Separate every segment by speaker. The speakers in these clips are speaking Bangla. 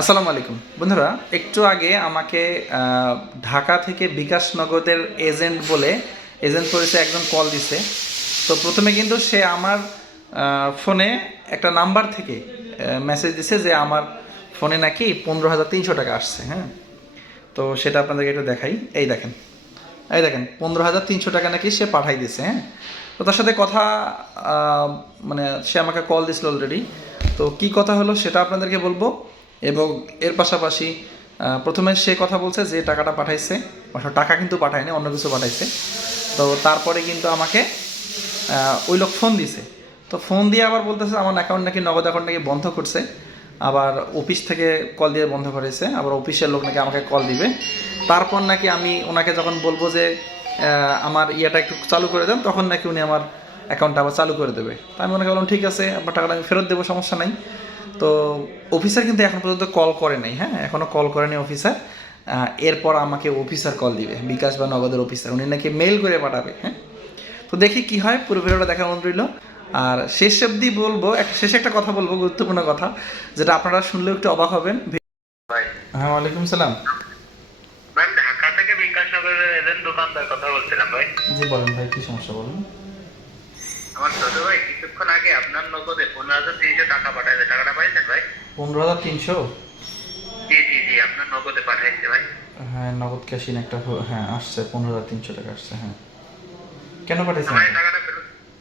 Speaker 1: আসসালামু আলাইকুম। বন্ধুরা, একটু আগে আমাকে ঢাকা থেকে বিকাশ নগদের এজেন্ট বলে, এজেন্ট পরিচয় একজন কল দিছে। তো প্রথমে কিন্তু সে আমার ফোনে একটা নাম্বার থেকে মেসেজ দিছে যে আমার ফোনে নাকি পনেরো হাজার তিনশো টাকা আসছে হ্যাঁ? তো সেটা আপনাদেরকে একটু দেখাই। এই দেখেন এই দেখেন, পনেরো হাজার তিনশো টাকা নাকি সে পাঠাই দিছে হ্যাঁ? তো তার সাথে কথা মানে সে আমাকে কল দিছিল অলরেডি তো কি কথা হলো সেটা আপনাদেরকে বলব। এবং এর পাশাপাশি প্রথমে সে কথা বলছে যে টাকাটা পাঠাইছে অর্থাৎ টাকা কিন্তু পাঠায়নি, অন্য কিছু পাঠাইছে। তো তারপরে কিন্তু আমাকে ওই লোক ফোন দিছে। তো ফোন দিয়ে আবার বলতেছে আমার অ্যাকাউন্ট নাকি, নগদ অ্যাকাউন্ট নাকি বন্ধ করছে। আবার অফিস থেকে কল দিয়ে বন্ধ করেছে, আবার অফিসের লোক নাকি আমাকে কল দিবে। তারপর নাকি আমি ওনাকে যখন বলব যে আমার ইয়েটা একটু চালু করে দেন, তখন নাকি উনি আমার অ্যাকাউন্টটা আবার চালু করে দেবে। তো আমি ওনাকে বললাম, ঠিক আছে আপনার টাকাটা আমি ফেরত দেবো, সমস্যা নাই। তো অফিসার কিন্তু এখন পর্যন্ত কল করে নাই হ্যাঁ? এখনও কল করেনি অফিসার এরপর আমাকে অফিসার কল দিবে বিকাশ বা নগদের অফিসার উনি নাকি মেল করে পাঠাবে হ্যাঁ? তো দেখি কি হয় পুরো ভিডিওটা দেখা মন রইল। আর শেষ অবধি বলব শেষে একটা কথা বলব গুরুত্বপূর্ণ কথা যেটা আপনারা শুনলেও একটু অবাক হবেন।
Speaker 2: ভাই।
Speaker 1: হ্যাঁ ওয়ালাইকুম সালাম।
Speaker 2: ঢাকা থেকে বিকাশ নগরের দোকানদার কথা বলছিলাম ভাই।
Speaker 1: জি বলেন ভাই কি সমস্যা বলুন?
Speaker 2: আমার ছোট ভাই কিছুক্ষণ আগে আপনার নগদে পনেরো হাজার তিনশো টাকা পাঠাইছে। টাকাটা পাইছেন ভাই?
Speaker 1: পনেরো হাজার তিনশো?
Speaker 2: জি জি জি আপনার নগদে পাঠাইছে ভাই।
Speaker 1: হ্যাঁ নগদ ক্যাশিন একটা হ্যাঁ আসছে পনেরো হাজার তিনশো টাকা আসছে হ্যাঁ। কেন
Speaker 2: টাকাটা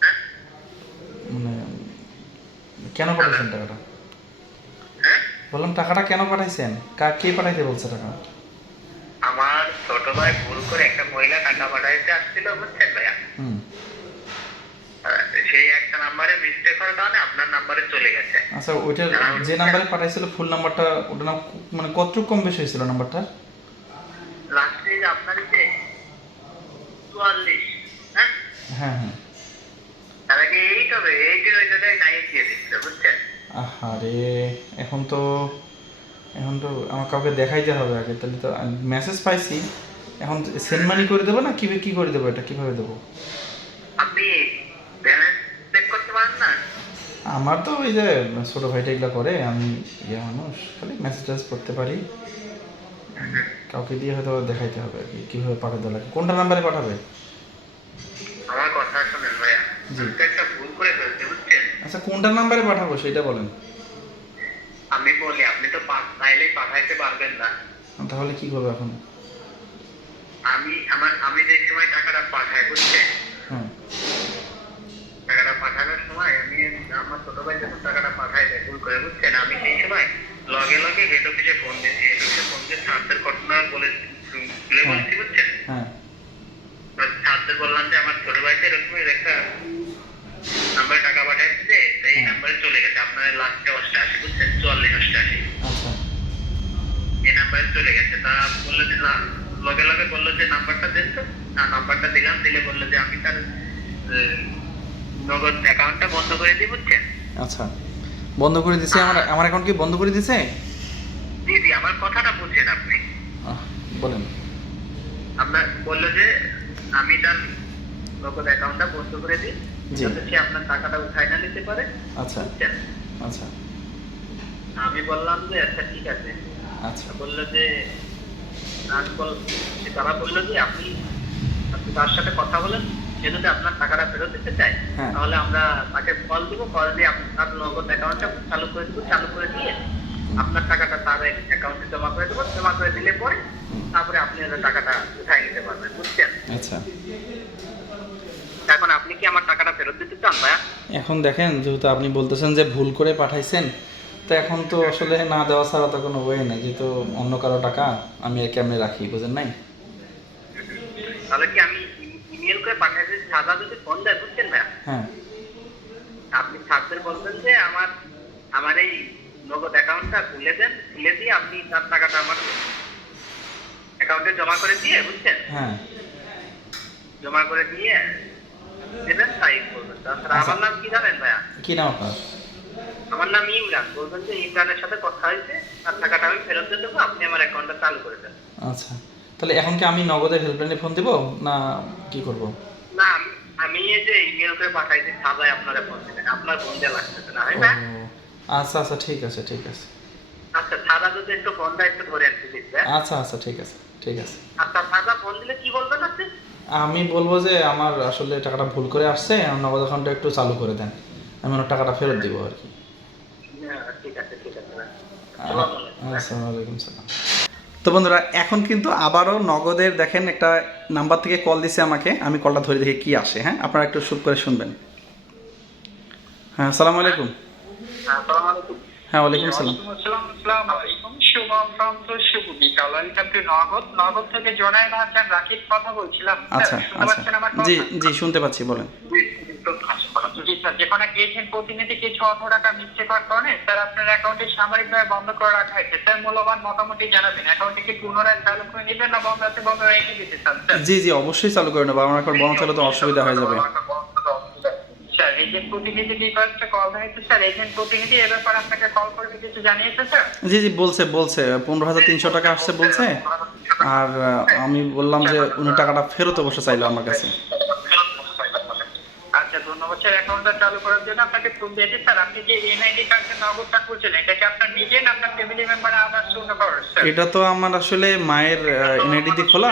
Speaker 2: হ্যাঁ?
Speaker 1: মানে কেন পাঠাইছেন টাকাটা?
Speaker 2: হ্যাঁ?
Speaker 1: বললাম টাকাটা কেন পাঠাইছেন? কা কে পাঠাইতে বলছে টাকা?
Speaker 2: আমার ছোট ভাই ভুল করে একটা মহিলা টাকা পাঠাইতে আসছিল বুঝছেন ভাইয়া?
Speaker 1: হুম।
Speaker 2: সেই একটা নাম্বারে মিস্টেক হওয়ার কারণে আপনার নাম্বারে চলে গেছে।
Speaker 1: আচ্ছা ওইটা যে নাম্বারে পাঠাইছিল ফুল নাম্বারটা ওটা নাম মানে কতটুকু কম বেশি হয়েছিল নাম্বারটা
Speaker 2: লাস্টে যে আপনার যে চুয়াল্লিশ হ্যাঁ?
Speaker 1: হ্যাঁ হ্যাঁ।
Speaker 2: তার আগে এইট হবে? এইটের ওই জায়গায় নাইন দিয়ে দিচ্ছে বুঝছেন?
Speaker 1: আরে এখন তো এখন তো আমার কাউকে দেখাইতে হবে আগে তাহলে তো মেসেজ পাইছি। এখন সেন্ড মানি করে দেবো না? কি কি করে দেবো এটা? কীভাবে দেবো?
Speaker 2: আপনি ব্যালেন্স চেক করতে পারেন না
Speaker 1: আমার তো ওই যে ছোটো ভাইটা এগুলো করে আমি ইয়ে মানুষ খালি মেসেজ টেসেজ করতে পারি। কাউকে দিয়ে হয়তো দেখাইতে হবে আর কি কীভাবে পাঠাতে লাগে কোনটা নাম্বারে পাঠাবে?
Speaker 2: আমার কথা শোনেন ভাইয়া। একটা ভুল করে ফেলছি বুঝছেন?
Speaker 1: আচ্ছা কোনটা নাম্বারে পাঠাবো সেটা বলেন।
Speaker 2: আমি বলি আপনি তো চাইলেই পাঠাইতে পারবেন না।
Speaker 1: তাহলে কি করব এখন?
Speaker 2: আমি আমার আমি যে সময় টাকাটা পাঠাই বুঝছেন?
Speaker 1: হ্যাঁ।
Speaker 2: টাকাটা পাঠানোর সময় আমার ছোট ভাই যখন টাকাটা পাঠাই দেয় ভুল করে বুঝছেন? আমি সেই সময় লগে লগে হেড অফিসে ফোন দিয়েছি। হেড অফিসে ফোন দিয়ে ছাত্রের ঘটনা বলে খুলে বলছি বুঝছেন?
Speaker 1: হ্যাঁ।
Speaker 2: ছাত্রের বললাম যে আমার ছোট ভাইতে এরকমই একটা নাম্বারে টাকা পাঠাইছে যে এই
Speaker 1: হ্যাঁ।
Speaker 2: নাম্বারে চলে গেছে। আপনার লাস্টে অষ্টাশি বুঝছেন? চুয়াল্লিশ অষ্টাশি।
Speaker 1: আচ্ছা।
Speaker 2: এই নাম্বারে চলে গেছে। তা বলল যে না। লগে লগে বলল যে নাম্বারটা দেন তো। না নাম্বারটা দিলাম দিলে বলল যে আমি তার নগদ অ্যাকাউন্টটা বন্ধ করে দিই বুঝছেন?
Speaker 1: আচ্ছা। বন্ধ করে দিছে? আমার আমার অ্যাকাউন্ট কি বন্ধ করে দিছে?
Speaker 2: জি জি আমার কথাটা বুঝছেন আপনি।
Speaker 1: বলেন।
Speaker 2: আপনার বলল যে আমি তার নগদ অ্যাকাউন্টটা বন্ধ করে দিই। যাতে সে আপনার টাকাটা উঠাই না নিতে পারে
Speaker 1: আচ্ছা। আচ্ছা।
Speaker 2: আমি বললাম যে আচ্ছা ঠিক আছে।
Speaker 1: আচ্ছা।
Speaker 2: বলল যে আমি বল যে তারা বলল যে আপনি আপনি তার সাথে কথা বলেন। সে যদি আপনার টাকাটা ফেরত দিতে চায়
Speaker 1: হ্যাঁ।
Speaker 2: তাহলে আমরা তাকে কল দিব কল দিয়ে আপনার নগদ অ্যাকাউন্টটা চালু করে দিব চালু করে দিয়ে আপনার টাকাটা তার অ্যাকাউন্টে জমা করে দেবো জমা করে দিলে পরে তারপরে আপনি ওই টাকাটা উঠাই নিতে পারবেন বুঝছেন?
Speaker 1: আচ্ছা।
Speaker 2: এখন আপনি কি আমার টাকাটা ফেরত দিতে চান ভাইয়া?
Speaker 1: এখন দেখেন যেহেতু আপনি বলতেছেন যে ভুল করে পাঠাইছেন তো এখন তো আসলে না দেওয়া ছাড়া তো কোনো ওয়ে নেই যেহেতু অন্য কারও টাকা আমি আর কেমনে রাখি বুঝেন নাই?
Speaker 2: তাহলে কি আমি সাদা যদি ফোন দেয় বুঝছেন ভাইয়া?
Speaker 1: হ্যাঁ।
Speaker 2: আপনি ছাত্রের বলবেন যে আমার আমার এই নগদ অ্যাকাউন্টটা খুলে দেন খুলে দিয়ে আপনি তার টাকাটা আমার অ্যাকাউন্টে জমা করে দিয়ে বুঝছেন?
Speaker 1: হ্যাঁ।
Speaker 2: জমা করে দিয়ে দেবেন তাই করবেন। তাছাড়া আমার নাম কি জানেন ভাইয়া?
Speaker 1: কি নাম আপনার?
Speaker 2: আমার নাম ইমরান। বলবেন যে ইমরানের সাথে কথা হয়েছে তার টাকাটা আমি ফেরত দিয়ে দেবো আপনি আমার অ্যাকাউন্টটা চালু করে দেন।
Speaker 1: আচ্ছা। তাহলে এখন কি আমি নগদের হেল্পলাইনে ফোন দেবো না কি করব?
Speaker 2: আমি যে ইমেল করে পাঠাইছি সাজায় আপনারা ফোন দেবেন আপনার ফোন দেওয়া লাগতেছে না না?
Speaker 1: আচ্ছা আচ্ছা ঠিক আছে ঠিক আছে।
Speaker 2: আচ্ছা সাদা যদি একটু ফোনটা একটু ধরে দিচ্ছে
Speaker 1: আচ্ছা আচ্ছা ঠিক আছে ঠিক আছে।
Speaker 2: আচ্ছা সাদা ফোন দিলে কি বলবেন আপনি?
Speaker 1: আমি বলব যে আমার আসলে টাকাটা ভুল করে আসছে আমার নগদ অ্যাকাউন্টটা একটু চালু করে দেন। আমি ওনার টাকাটা ফেরত দিব আর কি।
Speaker 2: হ্যাঁ, ঠিক আছে ঠিক আছে।
Speaker 1: আসসালামু আলাইকুম সালাম। তো বন্ধুরা এখন কিন্তু আবারও নগদের দেখেন একটা নাম্বার থেকে কল দিছে আমাকে। আমি কলটা ধরে দেখে কি আসে হ্যাঁ? আপনারা একটু শুট করে শুনবেন। হ্যাঁ আসসালামু আলাইকুম।
Speaker 2: আসসালামু
Speaker 1: হ্যাঁ ওয়ালাইকুম সালাম আচ্ছা আচ্ছা। জি জি শুনতে পাচ্ছি বলেন।
Speaker 3: স্যার যে কোনো এজেন্ট প্রতিনিধি কিছু অর্থ টাকা মিথ্যে করার কারণে স্যার আপনার অ্যাকাউন্টে সাময়িকভাবে বন্ধ করে রাখা হয়েছে। স্যার মূল্যবান মোটামুটি জানাবেন। অ্যাকাউন্টে কি পুনরায় চালু করে নেবেন না বন্ধ আছে বন্ধ রেখে দিতে চান স্যার
Speaker 1: জি জি অবশ্যই চালু করে নেব। আমার এখন বন্ধ থাকলে তো অসুবিধা হয়ে যাবে।
Speaker 3: স্যার। এজেন্ট প্রতিনিধি কি করছে কল হয়েছে স্যার এজেন্ট প্রতিনিধি এ ব্যাপারে আপনাকে কল করে কিছু জানিয়েছে স্যার?
Speaker 1: জি জি বলছে বলছে। পনেরো হাজার তিনশো টাকা আসছে বলছে। আর আমি বললাম যে উনি টাকাটা ফেরত অবশ্য চাইলো আমার কাছে।
Speaker 3: স্যার অ্যাকাউন্টটা চালু করার জন্য আপনাকে ফোন দিয়েছি। স্যার আপনি যে এনআইডি কার্ডের নগদটা করছেন এটা কি আপনার নিজের না আপনার ফ্যামিলি মেম্বার আবার শূন্য করার স্যার?
Speaker 1: এটা তো আমার আসলে মায়ের এনআইডি দিয়ে খোলা?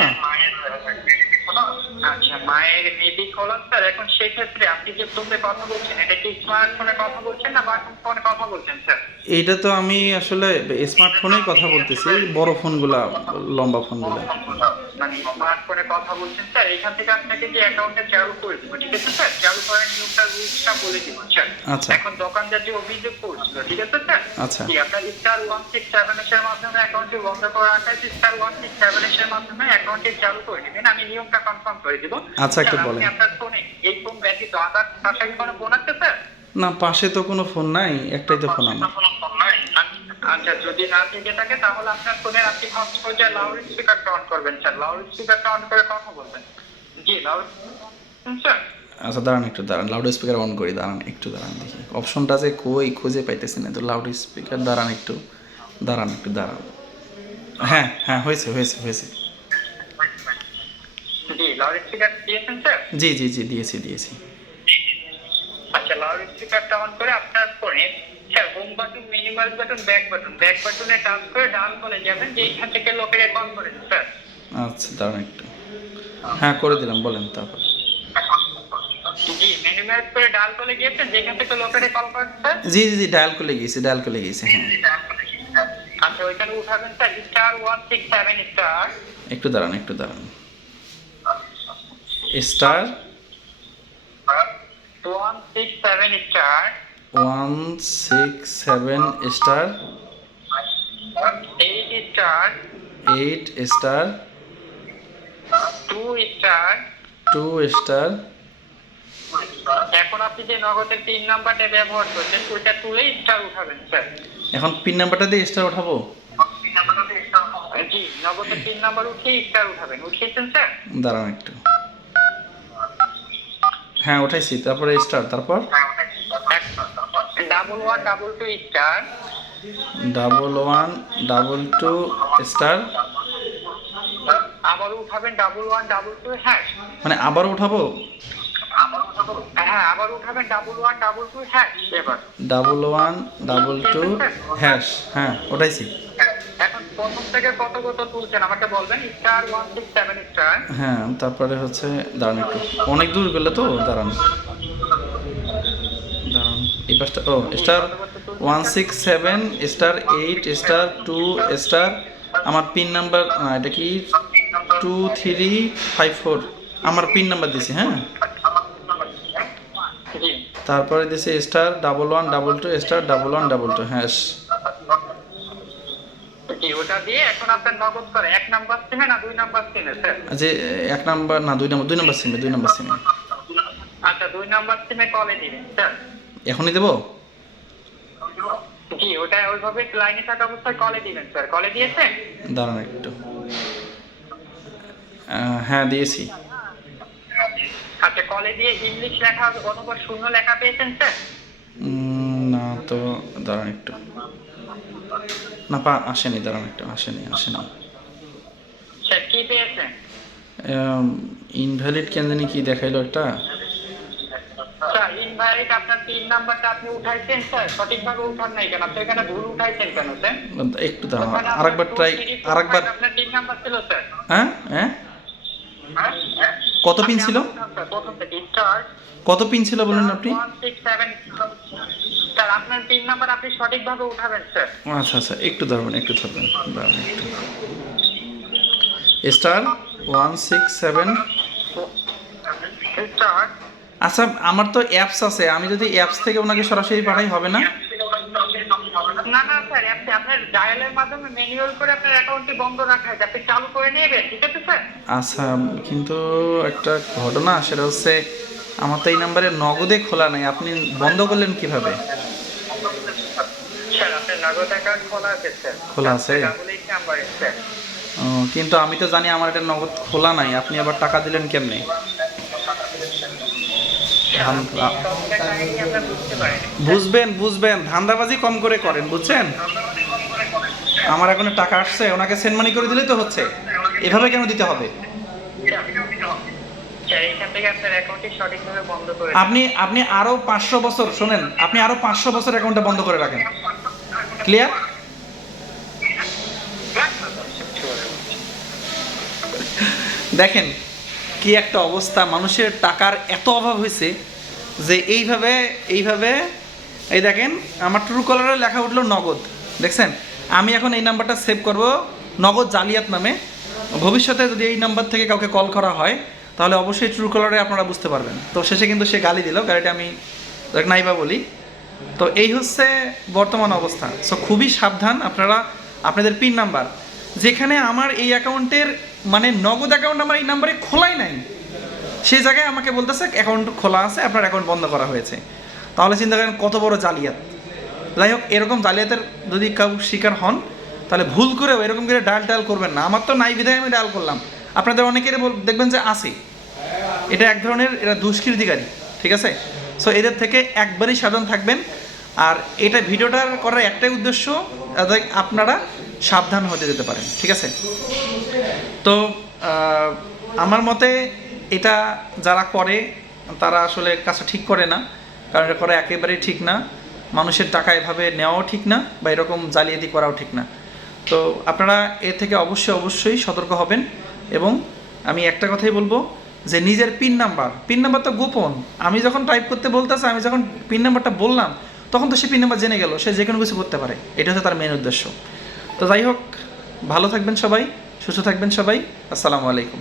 Speaker 3: আচ্ছা মায়ের মেবি খোলা স্যার। এখন সেক্ষেত্রে আপনি যে ফোনে কথা বলছেন এটা কি স্মার্টফোনে কথা বলছেন না বাটন ফোনে কথা বলছেন স্যার?
Speaker 1: এইটা তো আমি আসলে স্মার্টফোনেই কথা বলতেছি বড় ফোনগুলা লম্বা ফোনগুলা
Speaker 3: মানে স্মার্টফোনে কথা বলছেন স্যার এখান থেকে আপনাকে যে অ্যাকাউন্টটা চালু করে দেবো? ঠিক আছে স্যার? চালু করার নিয়মটা রুলসটা বলে দিব স্যার।
Speaker 1: আচ্ছা।
Speaker 3: এখন দোকানদার যে অভিযোগ করছিল ঠিক আছে স্যার?
Speaker 1: আচ্ছা।
Speaker 3: কি আপনার স্টার ওয়ান সিক্স সেভেন এর মাধ্যমে অ্যাকাউন্টটি বন্ধ করে হয়েছে স্টার ওয়ান সিক্স সেভেন এর মাধ্যমে অ্যাকাউন্টটি চালু করে নেবেন আমি নিয়মটা কনফার্ম করে দিব।
Speaker 1: আচ্ছা, একটু বলেন।
Speaker 3: আপনার ফোনে এই ফোন ব্যতীত আদার পাশে কোনো ফোন আছে স্যার?
Speaker 1: না পাশে তো কোনো ফোন নাই একটাই তো ফোন আমার।
Speaker 3: আচ্ছা যদি না থেকে থাকে তাহলে আপনার ফোনের আপনি হটস্পটে লাউড স্পিকারটা অন করবেন স্যার। লাউড স্পিকারটা অন করে কথা বলবেন। জি লাউড স্যার।
Speaker 1: আচ্ছা দাঁড়ান একটু দাঁড়ান। লাউড স্পিকার অন করি দাঁড়ান একটু দাঁড়ান দেখি। অপশনটা যে কই খুঁজে পাইতেছি না। তো লাউড স্পিকার দাঁড়ান একটু দাঁড়ান একটু দাঁড়ান। হ্যাঁ হ্যাঁ হয়েছে হয়েছে হয়েছে।
Speaker 3: জি লাউড স্পিকার দিয়েছেন স্যার?
Speaker 1: জি জি জি দিয়েছি দিয়েছি।
Speaker 3: আচ্ছা লাউড স্পিকারটা অন করে আপনার ফোনে home button minimal button back button back বাটনে টাচ করে ডান বলে যাবেন যে এইখান থেকে লোকের অ্যাকাউন্ট করেন স্যার
Speaker 1: আচ্ছা দাঁড়ান একটু। হ্যাঁ করে দিলাম বলেন তারপর।
Speaker 3: জি করে
Speaker 1: জি জি জি ডায়াল করে গিয়েছি ডায়াল করে গিয়েছি হ্যাঁ।
Speaker 3: আচ্ছা ওইখানে উঠাবেন sir star one six seven star
Speaker 1: একটু দাঁড়ান একটু দাঁড়ান। Star
Speaker 3: one six seven star
Speaker 1: one six seven star.
Speaker 3: Eight star.
Speaker 1: Eight star.
Speaker 3: Two star.
Speaker 1: Two star.
Speaker 3: এখন আপনি যে নগদের তিন নাম্বারটা ব্যবহার করছেন ওইটা তুলে স্টার উঠাবেন স্যার।
Speaker 1: এখন পিন নাম্বারটা দিয়ে স্টার উঠাবো?
Speaker 3: জি নগদের তিন নাম্বার উঠিয়ে স্টার উঠাবেন। উঠিয়েছেন স্যার?
Speaker 1: দাঁড়ান একটু। হ্যাঁ উঠাইছি তারপরে স্টার তারপর?
Speaker 3: Double one double two star
Speaker 1: double one double two star
Speaker 3: আবার উঠাবেন double one double two hash
Speaker 1: মানে আবার উঠাবো?
Speaker 3: হ্যাঁ আবার উঠাবেন double one double two hash এবার।
Speaker 1: Double one double two hash হ্যাঁ
Speaker 3: এখন প্রথম থেকে কত কত তুলছেন? আমাকে বলবেন star one six seven star
Speaker 1: হ্যাঁ তারপরে হচ্ছে দাঁড়ান একটু। অনেক দূর গেলে তো দাঁড়ান। এই পাঁচটা ও star one six seven star eight star two star আমার পিন নাম্বার এটা কি টু থ্রি ফাইভ ফোর আমার পিন নাম্বার দিছি হ্যাঁ? তারপরে দিছি star double one double two star double one double two হ্যাঁ
Speaker 3: ওটা দিয়ে এখন আপনার নগদ করে এক নাম্বার না দুই নাম্বার
Speaker 1: যে এক নাম্বার না দুই নাম্বার দুই নাম্বার সিমে দুই নাম্বার সিমে
Speaker 3: আচ্ছা দুই নাম্বার সিমে কলে দিবেন স্যার
Speaker 1: এখনই দেবো?
Speaker 3: জি ওটা ওইভাবে লাইনে থাকা অবস্থায় কলে দিবেন স্যার কলে দিয়েছেন?
Speaker 1: দাঁড়ান একটু। হ্যাঁ দিয়েছি।
Speaker 3: আচ্ছা কলে দিয়ে ইংলিশ লেখা অথবা শূন্য লেখা পেয়েছেন স্যার
Speaker 1: না তো দাঁড়ান একটু। না পা আসেনি দাঁড়ান একটু আসেনি আসেনি।
Speaker 3: স্যার কি পেয়েছেন?
Speaker 1: ইনভ্যালিড কেন জানি কি দেখাইলো একটা।
Speaker 3: ইনভাইট আপনার তিন নাম্বারটা আপনি উঠাইছেন স্যার। সঠিকভাবে উঠান নাই কেন? আপনি এখানে ভুল উঠাইছেন কেন স্যার?
Speaker 1: একটু দাঁড়ান আরেকবার ট্রাই আরেকবার
Speaker 3: আপনার তিন নাম্বার ছিল স্যার।
Speaker 1: হ্যাঁ? হ্যাঁ?
Speaker 3: হ্যাঁ? হ্যাঁ?
Speaker 1: কত পিন ছিল? কত পিন ছিল বলুন আপনি?
Speaker 3: স্যার আপনার তিন নাম্বার আপনি সঠিকভাবে উঠাবেন স্যার।
Speaker 1: আচ্ছা আচ্ছা একটু ধরবেন একটু ধরবেন দাঁড়ান একটু। Star one six seven
Speaker 3: star
Speaker 1: আচ্ছা আমার তো অ্যাপস আছে। আমি যদি অ্যাপস থেকে ওনাকে সরাসরি পাঠাই হবে না?
Speaker 3: না না স্যার আপনি আপনার ডায়ালের মাধ্যমে ম্যানুয়াল করে আপনার অ্যাকাউন্টটি বন্ধ রাখা আপনি চালু করে নেবেন ঠিক আছে স্যার
Speaker 1: আচ্ছা কিন্তু একটা ঘটনা সেটা হচ্ছে আমার তো এই নাম্বারে নগদে খোলা নাই। আপনি বন্ধ করলেন কীভাবে?
Speaker 3: স্যার আপনার নগদ অ্যাকাউন্ট খোলা আছে স্যার
Speaker 1: খোলা আছে? কিন্তু আমি তো জানি আমার এটা নগদ খোলা নাই। আপনি আবার টাকা দিলেন কেমনে ধান-
Speaker 3: সবটা কাহিনী আমরা বুঝতে পারিনি
Speaker 1: বুঝবেন বুঝবেন। ধান্দাবাজি কম করে করেন, বুঝছেন? আমার এখন টাকা আসছে, ওনাকে সেন্ড করে দিলেই তো হচ্ছে। এভাবে কেন দিতে হবে? আপনি আপনি আরও পাঁচশো বছর, শোনেন, আপনি আরও পাঁচশো বছর অ্যাকাউন্টটা বন্ধ করে রাখেন। ক্লিয়ার দেখেন, কি একটা অবস্থা। মানুষের টাকার এত অভাব হয়েছে যে এইভাবে এইভাবে, এই দেখেন, আমার ট্রু কলারে লেখা উঠল নগদ, দেখছেন? আমি এখন এই নাম্বারটা সেভ করব, নগদ জালিয়াত নামে। ভবিষ্যতে যদি এই নাম্বার থেকে কাউকে কল করা হয়, তাহলে অবশ্যই ট্রু কলারে আপনারা বুঝতে পারবেন। তো শেষে কিন্তু সে গালি দিল গাড়িটা আমি নাইবা বলি। তো এই হচ্ছে বর্তমান অবস্থা। সো খুবই সাবধান আপনারা, আপনাদের পিন নাম্বার যেখানে আমার এই অ্যাকাউন্টের মানে নগদ অ্যাকাউন্ট আমার এই নাম্বারে খোলাই নাই। সেই জায়গায় আমাকে বলতেছে অ্যাকাউন্ট খোলা আছে, আপনার অ্যাকাউন্ট বন্ধ করা হয়েছে। তাহলে চিন্তা করেন, কত বড় জালিয়াত। যাই হোক, এরকম জালিয়াতের যদি কেউ শিকার হন, তাহলে ভুল করেও এরকম করে ডায়াল টায়াল করবেন না। আমার তো নাই বিধায় আমি ডাল করলাম। আপনাদের অনেকের দেখবেন যে আছে। এটা এক ধরনের, এরা দুষ্কৃতিকারী, ঠিক আছে? সো এদের থেকে একবারই সাবধান থাকবেন। আর এটা ভিডিওটার করার একটাই উদ্দেশ্য আপনারা সাবধান হতে যেতে পারেন, ঠিক আছে? তো আমার মতে এটা যারা করে, তারা আসলে কাজটা ঠিক করে না। কারণ এটা করা একেবারেই ঠিক না। মানুষের টাকা এভাবে নেওয়াও ঠিক না বা এরকম জালিয়াতি করাও ঠিক না। তো আপনারা এ থেকে অবশ্যই অবশ্যই সতর্ক হবেন এবং আমি একটা কথাই বলব যে নিজের পিন নাম্বার পিন নাম্বার তো গোপন। আমি যখন টাইপ করতে বলতেছে, আমি যখন পিন নাম্বারটা বললাম, তখন তো সে পিন নাম্বার জেনে গেল, সে যে কোনো কিছু করতে পারে। এটা হচ্ছে তার মেন উদ্দেশ্য। তো যাই হোক, ভালো থাকবেন সবাই, সুস্থ থাকবেন সবাই। আসসালামু আলাইকুম।